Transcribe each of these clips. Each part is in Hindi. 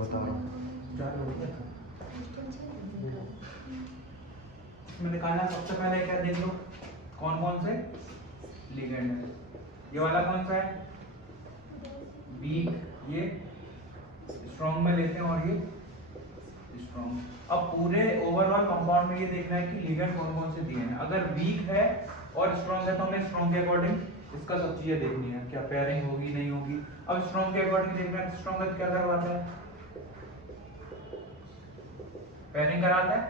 बता रहा हूँ। इसमें निकालना सबसे पहले क्या देख लो, कौन कौन से लिगेंड है। ये वाला कौन सा है, वीक, ये स्ट्रॉन्ग में लेते हैं और ये स्ट्रॉन्ग। अब पूरे ओवरऑल कंपाउंड में ये देखना है कि लिगेंड कौन कौन से दिए हैं। अगर वीक है और स्ट्रॉन्ग है तो हमें स्ट्रॉन्ग के अकॉर्डिंग इसका सब चीजें देखनी है, क्या पेयरिंग होगी नहीं होगी। अब स्ट्रॉन्ग के अकॉर्डिंग देखना है, स्ट्रॉन्ग का क्या करवाता है, पेयरिंग कराता है,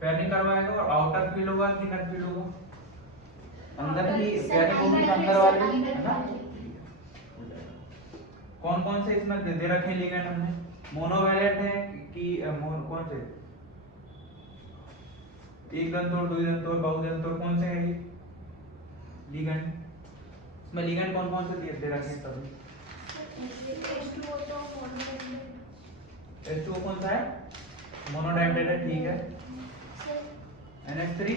पेयरिंग करवाएगा। और आउटर फील्ड होगा कि इनर फील्ड होगा, अंदर की पेयरिंग होगी अंदर वाली, है ना। कौन कौन से इसमें दे रखे लिगेंड हमने, मोनोवैलेंट है कि कौन से, एक दंतोड़, दो दंतोड़, बहुदंतोड़, कौन से है ये लिगेंड। इसमें लिगेंड कौन कौन से दे रखे हैं सभी। H2O कौन सा है, मोनोडेंटेड है, ठीक है। NH3,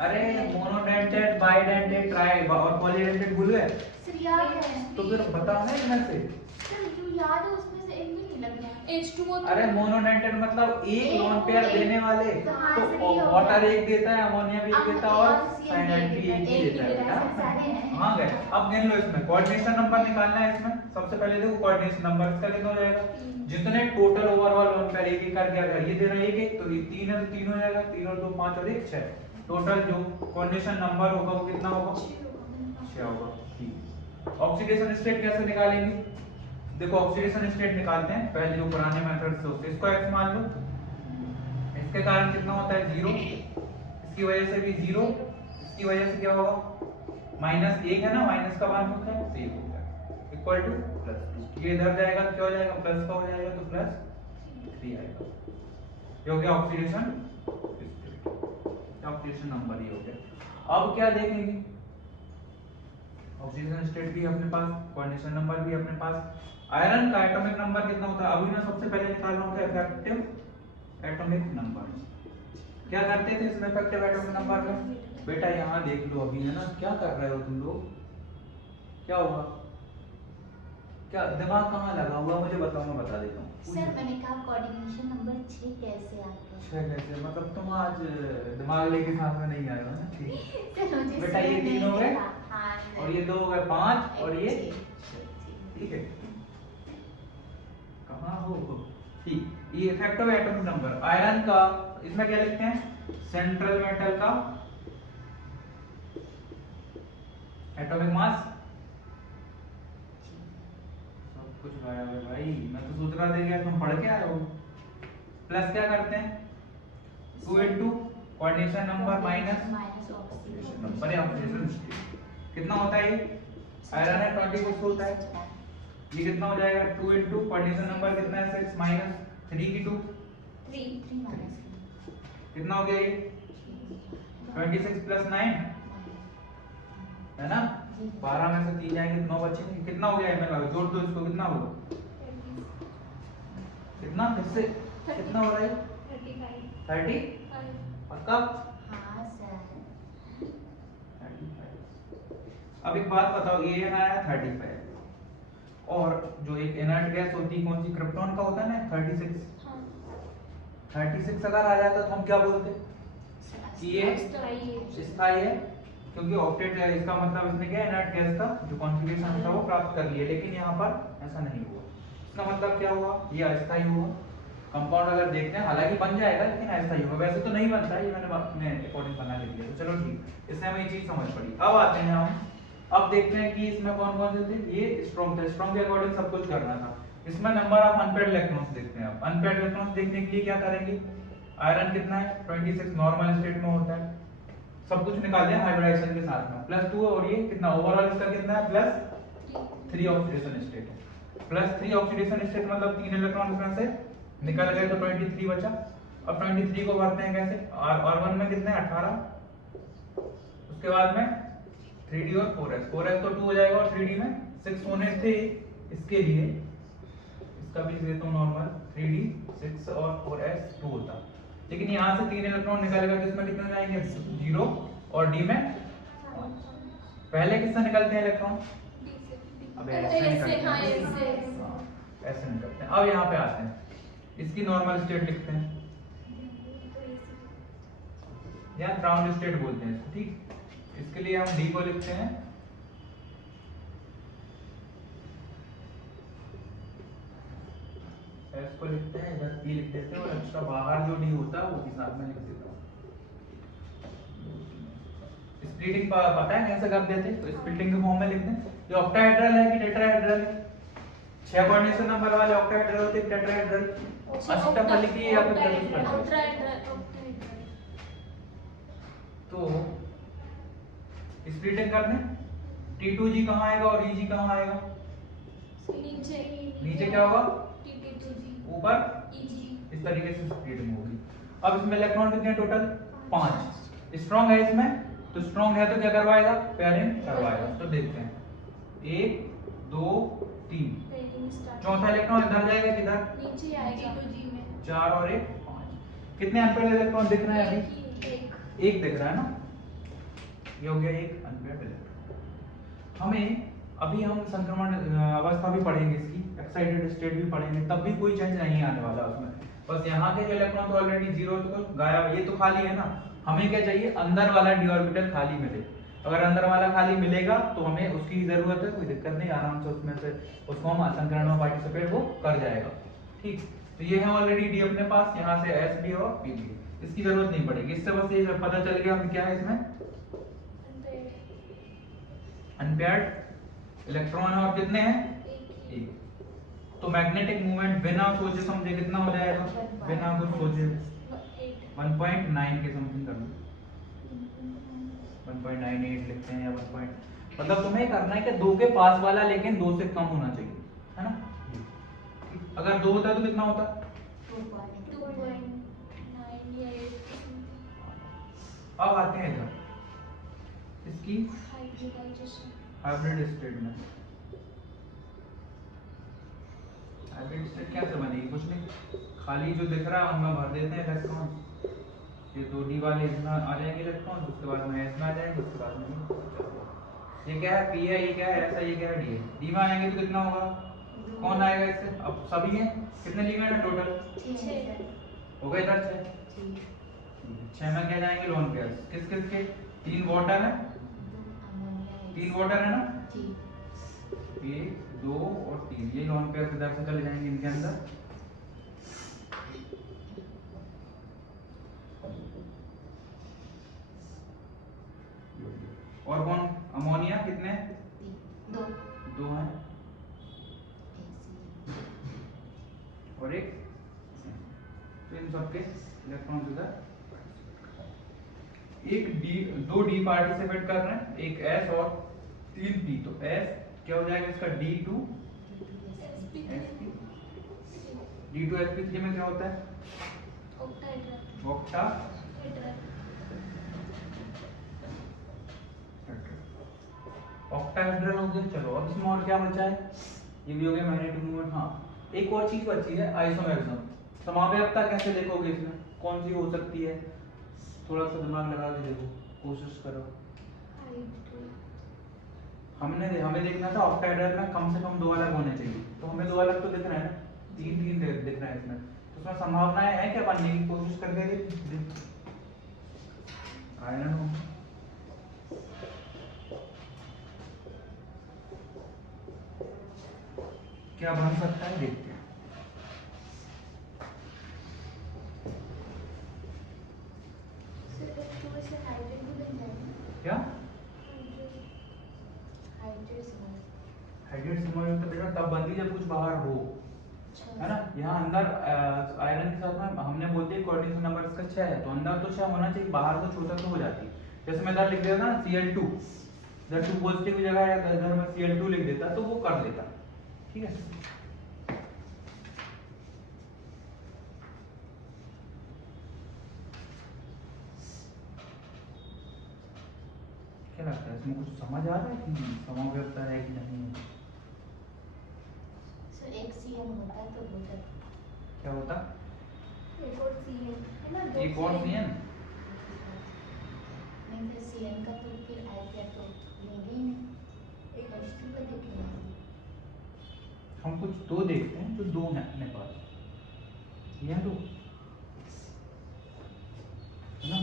अरे मोनोडेंटेड, बाइडेंटेड, ट्राई और पॉलीडेंटेड भूल गए, तो फिर बताओ ना इनमें से। याद है, उसमें से एक भी नहीं लग रहा। H2O अरे मोनोडेंटेड मतलब एक लोन पेयर देने वाले, तो वाटर एक देता है, अमोनिया भी एक देता है और साइनाइड भी एक ही देता है बेटा। हाँ गए। अब गिन लो, इसमें कोऑर्डिनेशन नंबर निकालना है। इसमें सबसे पहले देखो कोऑर्डिनेशन नंबर इसका कितना हो जाएगा, जितने टोटल ओवरऑल लोन पेयर एक एक करके अगर ये दे रहा है एक, तो ये 3 है तो 3 हो जाएगा, 3 और 2 5 और 1 6। टोटल जो कोऑर्डिनेशन नंबर होगा वो कितना होगा, 6 होगा। ठीक। ऑक्सीडेशन स्टेट कैसे निकालेंगे, देखो ऑक्सीडेशन स्टेट निकालते हैं पहले जो पुराने मेथड से होते हैं। इसको x मान लो, इसके कारण कितना होता है 0, इसकी वजह से भी 0, इसकी वजह से क्या होगा -1 है ना, माइनस का मान होता है 1 होता है, इक्वल टू प्लस। ये इधर जाएगा क्या हो जाएगा, प्लस का हो जाएगा तो +3 आएगा। ये हो गया ऑक्सीडेशन स्टेट, ऑक्सीडेशन नंबर ये हो गया। अब क्या देखेंगे, ऑक्सीडेशन स्टेट भी अपने पास, कोऑर्डिनेशन नंबर भी अपने पास। आयरन का एटॉमिक नंबर कितना होता है, अभी ना सबसे पहले निकालना होता है इफेक्टिव एटॉमिक नंबर। क्या करते थे इसमें इफेक्टिव एटॉमिक नंबर में, बेटा यहाँ देख लो अभी, है ना, क्या कर रहे हो तुम लोग, क्या हुआ, क्या दिमाग कहाँ लगा हुआ मुझे बताओ, मैं बता देता हूँ। सर मैंने कहा कोऑर्डिनेशन नंबर 6 कैसे आ गया, 6 कैसे, मतलब तुम आज दिमाग लेके साथ में नहीं आए हो ना। ठीक बेटा, ये 3 हो गए और ये 2 हो गए, 5 और ये 6, ठीक है। कहाँ हो, ठीक। ये इफेक्टिव एटॉमिक नंबर आयरन का, इसमें क्या लिखते हैं, सेंट्रल मेटल का एटॉमिक मास। सब कुछ गायब है भाई, मैं तो सोच रहा था कि तुम पढ़ के आए हो। प्लस क्या करते हैं 2 into coordination number minus oxidation number या ऑक्सीडेशन स्टेट। कितना होता है ये, आयरन है 26 होता है, ये कितना हो जाएगा 2 into कोऑर्डिनेशन नंबर कितना है 6 माइनस 3 की 2 3 माइनस कितना हो गया ये 26 प्लस 9 है ना, 12 में से 3 जाएंगे तो 9 बचेंगे। कितना हो गया है, मैं जोड़ दो इसको, कितना होगा, कितना फिर से कितना हो रहा है 30 पक्का। हाँ सर। 35। अब एक बात बताओ, ये आया 35 और जो एक इनर्ट गैस होती है कौन सी, क्रिप्टॉन का होता है ना 36। 36 अगर आ जाता तो हम क्या बोलते कि ये स्थायी है, क्योंकि ऑक्टेट है, इसका मतलब इसने क्या इनर्ट गैस का जो कॉन्फ़िगरेशन होता है वो प्राप्त कर लिया। लेकिन यहाँ पर ऐसा नहीं हुआ, इसका मतलब क्या हुआ, ये अस्थायी हुआ। कंपाउंड अगर देखते हैं हालांकि बन जाएगा लेकिन अस्थायी होगा, वैसे तो नहीं बनता, ये मैंने अपने अकॉर्डिंग बना के दिया। तो चलो ठीक, इससे हमें ये चीज समझ पड़ी। अब आते हैं हम, अब देखते हैं कि इसमें कौन कौन से थे। ये स्ट्रॉन्ग थे, स्ट्रॉन्ग के अकॉर्डिंग सब कुछ करना था। इसमें नंबर ऑफ अनपेयर्ड इलेक्ट्रॉन्स देखते हैं। अब अनपेयर्ड इलेक्ट्रॉन्स देखने के लिए क्या करेंगे, आयरन कितना है 26 नॉर्मल स्टेट में होता है, सब कुछ निकाल दिया हाइब्रिडाइजेशन के साथ में, +2 और ये कितना ओवरऑल इसका कितना है +3 ऑक्सीडेशन स्टेट है। +3 ऑक्सीडेशन स्टेट मतलब 3 इलेक्ट्रॉन इसमें से निकल गए तो 23 बचा। अब 23 को भरते हैं कैसे, R1 में कितने 18, उसके बाद में 3d और 4s तो 2 हो जाएगा और 3d में 6 होने थे, इसके लिए इसका भी देता हूं नॉर्मल 3d 6 और 4s 2 होता। लेकिन यहां से 3 इलेक्ट्रॉन निकलेगा तो इसमें कितने जाएंगे 0 और d में 5। पहले किससे निकलते हैं इलेक्ट्रॉन, अब ऐसे नहीं करते हाँ हैं, ऐसे हाँ, ऐसे नहीं करते हैं। अब यहाँ पे आते हैं, इसकी नॉर्मल स्टेट लिखते हैं या ग्राउंड स्टेट बोलते हैं इसको, ठीक। इसके लिए हम डी को लिखते हैं एस को लिखते हैं, इधर पी लिख देते हैं और एक्स्ट्रा बाहर जो डी होता है वो भी साथ में लिख देता हूँ। स्प्लिटिंग पता है कैसे कर देते हैं, तो स्प्लिटिंग के फॉर्म में लिखते हैं। ये ऑक्टाहेड्रल है कि टेट्राहेड्रल है? 6 कोऑर्डिनेशन नंबर वाले ऑक्टाहेड्रल होते हैं, टेट्राहेड्रल अष्टफलिकी या फिर चतुष्फलिकी। तो स्प्लिटिंग करने T2G कहाँ आएगा और EG कहाँ आएगा? नीचे नीचे क्या होगा? T2G ऊपर EG। इस तरीके से स्प्लिटिंग होगी। अब इसमें इलेक्ट्रॉन कितने टोटल? 5। स्ट्रॉन्ग है इसमें, तो स्ट्रॉन्ग है तो क्या करवाएगा? पेयरिंग करवाएगा। तो देखते हैं 1 2 3, चौथा इलेक्ट्रॉन इधर जाएगा किधर? नीचे आएगा T2G में। 4 और 1 5। कितने अनपेयर्ड इलेक्ट्रॉन दिख रहे हैं अभी? एक दिख रहा है ना, ये हो गया एक अनपेयर्ड इलेक्ट्रॉन। हमें अभी हम संक्रमण अवस्था भी पढ़ेंगे, इसकी एक्साइटेड स्टेट भी पढ़ेंगे, तब भी कोई चेंज नहीं आने वाला उसमें। बस यहाँ के जो इलेक्ट्रॉन तो ऑलरेडी 0 तो गायब, ये तो खाली है ना। हमें क्या चाहिए? अंदर वाला डी ऑर्बिटल खाली मिले। अगर अंदर वाला खाली मिलेगा तो हमें उसकी जरूरत है, कोई दिक्कत नहीं, आराम से उसमें से उसको हम संक्रमण में पार्टिसिपेट वो कर जाएगा, ठीक। तो ये है ऑलरेडी डी अपने पास, यहाँ से एस भी और पी भी, इसकी जरूरत नहीं पड़ेगी। इससे बस ये पता चल गया हम क्या है इसमें अनपेयर्ड इलेक्ट्रॉन है और कितने हैं? एक। तो मैग्नेटिक मूवमेंट बिना सोचे समझे कितना हो जाएगा? बिना कुछ सोचे 1.9 के समथिंग कर लो, 1.98 लिखते हैं या 1. मतलब तुम्हें करना है कि 2 के पास वाला लेकिन 2 से कम होना चाहिए, है ना। अगर 2 होता तो कितना होता? 2.98। अब आते हैं इधर इसकी हाइब्रिड स्टेट में। हाइब्रिड स्टेट कैसे बनेगी? कुछ नहीं, खाली जो दिख रहा है उनमें भर देते हैं इलेक्ट्रॉन। ये 2D वाले इसमें आ जाएंगे इलेक्ट्रॉन, उसके बाद में S में आ जाएंगे, उसके बाद में ये क्या है? P है, ये क्या है? S है, ये क्या है? D है। D में आएंगे तो कितना होगा? कौन आएगा इससे? अब सभी हैं, कितने लिगेंड है टोटल? 6 हो गए इधर 6। 6 में क्या जाएंगे? Lone pairs. किस किस के? 3 वाटर है, 3 वाटर है ना, 1 2 और 3, ये लोन पेयर्स इधर से चले जाएंगे इनके अंदर। और कौन? अमोनिया कितने? 2 हैं और 1। तो इन सबके इलेक्ट्रॉन इधर, एक डी 2 डी पार्टिसिपेट कर रहे हैं, एक एस और 3 पी। तो एस क्या हो जाएगा इसका? D2 sp। D2 sp3 में क्या होता है? ऑक्टा ऑक्टाहेड्रल हो गया। चलो अब इसमें और क्या बचा है? ये भी हो गया मैग्नेटिक मोमेंट। हाँ, एक और चीज बची है, आइसोमेरिज्म। समावयवता कैसे लिखोगे इसमें? कौन सी हो सकती है? थोड़ा सा दिमाग लगा के देखो, कोशिश करो। हमें देखना था ऑक्टाहेड्रल में कम से कम 2 अलग होने चाहिए, तो हमें 2 अलग तो दिख रहे हैं ना, 3 दिख रहे हैं इसमें। तो उसमें संभावनाएं है क्या बनने की? कोशिश करके आयरन क्या बन सकता है, देखते हैं। क्या हाइड्रेट सिंबल तो बेटा तब बनती जब कुछ बाहर हो, है ना। यहाँ अंदर आयरन के साथ में हमने बोलते हैं कोऑर्डिनेशन नंबर इसका 6 है, तो अंदर तो 6 होना चाहिए, बाहर तो छोटा तो हो जाती है। जैसे मैं इधर लिख देता ना Cl2, इधर 2 पॉजिटिव की जगह है, इधर मैं Cl2 लिख देता तो वो कर देता, ठीक है। क्या लगता है इसमें कुछ समझ आ रहा है कि समावयवता है कि नहीं? सर एक CN होता है तो होता क्या होता? एक और CN है ना, 2 एक और CN नहीं, फिर CN का तो फिर आएगा तो लेंगे ही नहीं, एक H2 का देखेंगे। हम कुछ दो देखते हैं जो दो हैं अपने पास, ये दो है ना।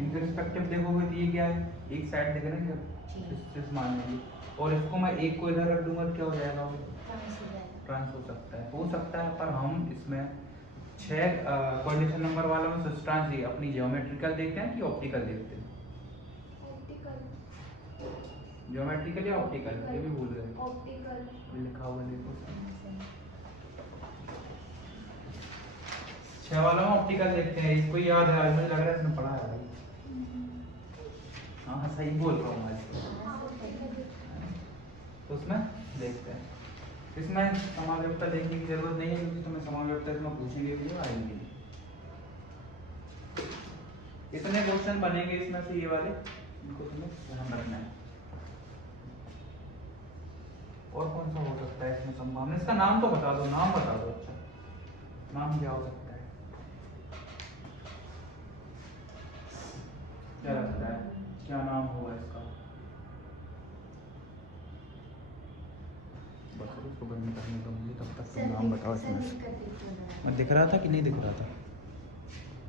इनके रिस्पेक्टिव देखोगे तो ये क्या है, एक साइड देख रहे हैं क्या, इस मान लीजिए, और इसको मैं एक को इधर रख दूंगा तो क्या हो जाएगा, ट्रांस हो सकता है। पर हम इसमें 6 कोऑर्डिनेशन नंबर वालों में सब्सटेंस ही अपनी ज्योमेट्रिकल देखते हैं कि ऑप्टिकल देखते हैं, ज्योमेट्रिकल या ऑप्टिकल, ये भी भूल गए, ऑप्टिकल लिखा हुआ देखो 6 वालों में ऑप्टिकल देखते हैं, इसको याद है, मुझे लग रहा है इसमें पढ़ा है भाई। हाँ सही बोल रहा हूँ आज, तो उसमें देखते हैं। इसमें समाव्यवस्था देखने की जरूरत नहीं है क्योंकि तुम्हें समाव्यवस्था इसमें पूछेंगे भी नहीं, आएंगे। इतने क्वेश्चन बनेंगे इसमें से ये वाले, इनको तुम्हें ध्यान रखना है। और कौन सा हो सकता है इसमें संभावना, इसका नाम तो बता दो, नाम बता दो, अच्छा नाम क्या हो सकता है, क्या लगता है क्या नाम होगा इसका, बस इसको बंद करने दो मुझे, तब तक तुम नाम बताओ इसमें। मैं दिख रहा था कि नहीं दिख रहा था।